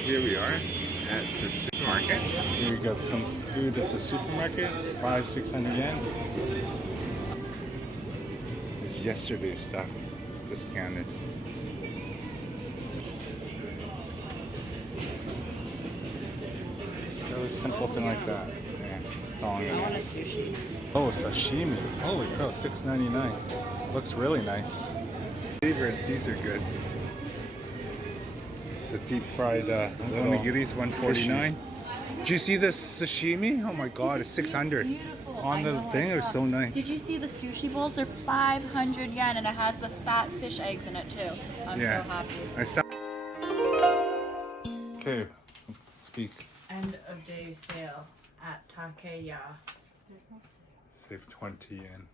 here we are at the supermarket. Here we got some food at the supermarket, 500-600 yen. It's yesterday's stuff, discounted. So a simple thing like that. Yeah, that's all I'm gonna want a sushi. Oh, sashimi. Holy cow, $6.99. Looks really nice. Favorite, these are good. The deep fried onigiris, $149. Did you see this sashimi? Oh my god, it's 600. On the thing, it's so nice. Did you see the sushi bowls? They're 500 yen and it has the fat fish eggs in it too. I'm so happy. I stopped. Okay, speak. End of day sale at Takeya. Save 20 yen.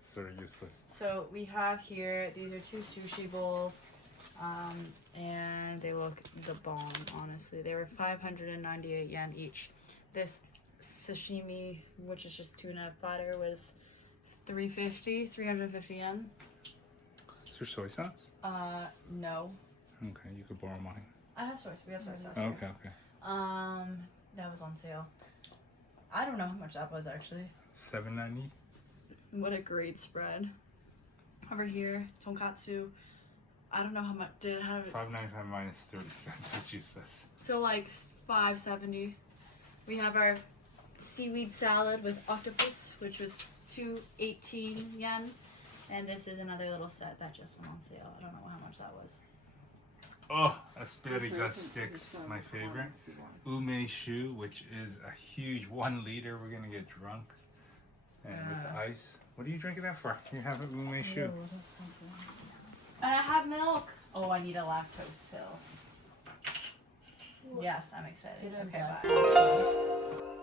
It's sort of useless. So we have here, these are 2 sushi bowls. And they look the bomb, honestly. They were 598 yen each. This sashimi, which is just tuna platter, was 350 yen. Is there soy sauce? No. Okay, you could borrow mine. I have soy sauce. We have soy sauce. Oh, Here. okay. That was on sale. I don't know how much that was actually. $7.90. What a great spread. Over here, tonkatsu. I don't know how much did it have. $5.95 minus 30 cents. It's useless. So like $5.70. We have our seaweed salad with octopus, which was 218 yen, and this is another little set that just went on sale. I don't know how much that was. Oh, asparagus sticks, my favorite. Umeshu, which is a huge 1 liter. We're gonna get drunk, and with ice. What are you drinking that for? You have an umeshu. And I have milk. Oh, I need a lactose pill. Yes, I'm excited. Okay, bye.